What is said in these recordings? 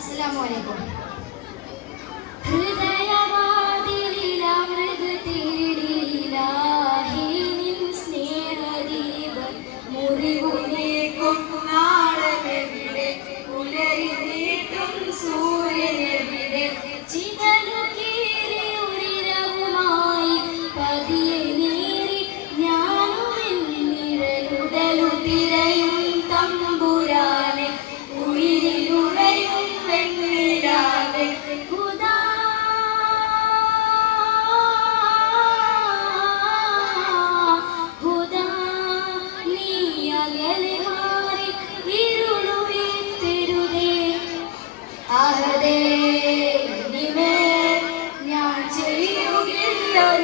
അസ്സലാമു അലൈക്കും. ഹൃദയ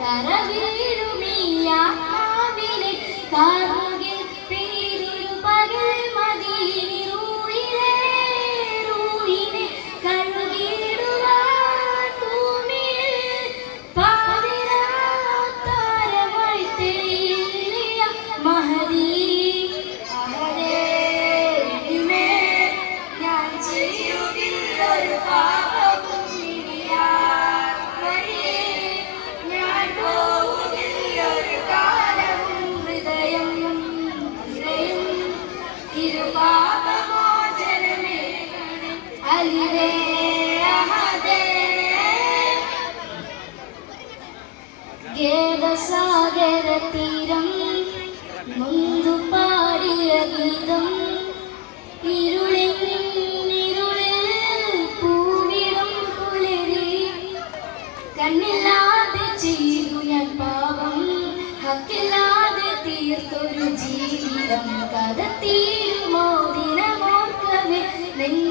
കറവീഴു ഗേദസാഗര തീരം മുന്തു പാടിയ ഗീതം ഇരുളിൽ ഇരുളിൽ പൂവിടും കുളിരി കണ്ണില്ലാതെ ചെയ്തു ഞാൻ പാപം ഹക്കില്ലാതെ തീർത്തൊരു ജീവിതം കഥ തീ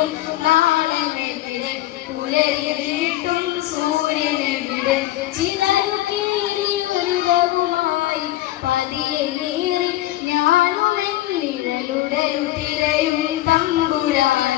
നിൽക്കും നാളെന്നെതിരെ പുലരി വീട്ടും സൂര്യനെവിടെ ചിതറുകേറിയുരിതവുമായി പതിയെ നീറി ഞാനുമെന്നിഴലുടരു തിരയും തമ്പുരാൻ.